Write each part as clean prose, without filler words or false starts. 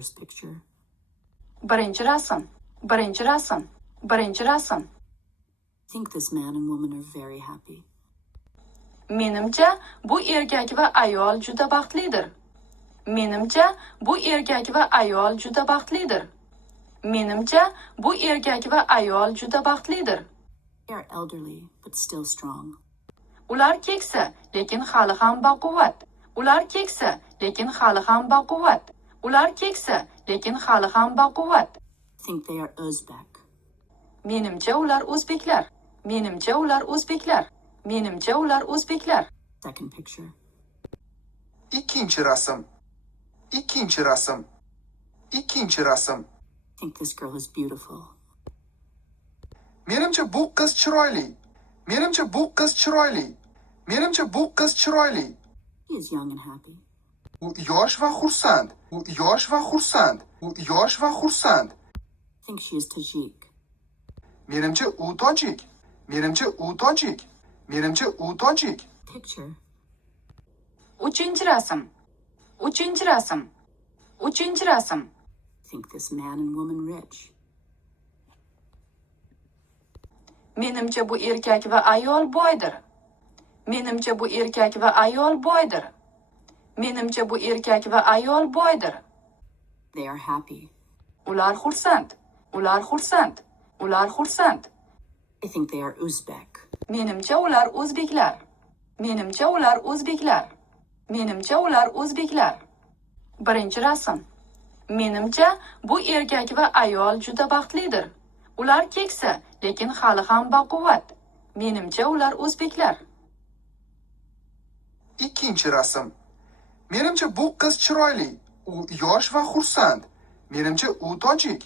First picture. Birinchi rasm. Birinchi rasm. Birinchi rasm. I think this man and woman are very happy. Menimcha, bu erkak va ayol juda baxtlidir. Menimcha, bu erkak va ayol juda baxtlidir. Menimcha, bu erkak va ayol juda baxtlidir. They are elderly, but still strong. Ular keksa, lekin hali ham baquvvat. Ular keksa, lekin hali ham baquvvat. Ular keksa, lekin hali ham baquvvat. I think they are Uzbek. Menimcha ular o'zbeklar. Menimcha ular o'zbeklar. Menimcha ular o'zbeklar. Second picture. İkinci rasm. İkinci rasm. İkinci rasm. I think this girl is beautiful. Menimcha bu qiz chiroyli. Menimcha bu qiz chiroyli. Menimcha bu qiz chiroyli. He is young and happy. U yosh va xursand. U yosh va xursand. U yosh va xursand. I think she is Tajik. Menimcha u tojik. Menimcha u tojik. Menimcha u tojik. Picture. Uchinchi rasm. Uchinchi rasm. Uchinchi rasm. I think this man and woman rich. Menimcha bu erkak va ayol boydir. Menimcha bu erkak va ayol boydir. Menimcha bu erkak va ayol boydir. They are happy. Ular xursand. Ular xursand. Ular xursand. I think they are Uzbek. Menimcha ular o'zbeklar. Menimcha ular o'zbeklar. Menimcha ular o'zbeklar. Birinchi rasm. Menimcha bu erkak va ayol juda baxtlidir. Ular keksa, lekin hali ham baquvvat. Menimcha ular o'zbeklar. İkinci rasm. Menimcha bu qiz chiroyli. U yosh va xursand. Menimcha u tojik.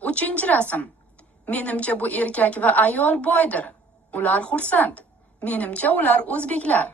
Uchinchi rasm. Menimcha bu erkak va ayol boydir. Ular xursand. Menimcha ular o'zbeklar.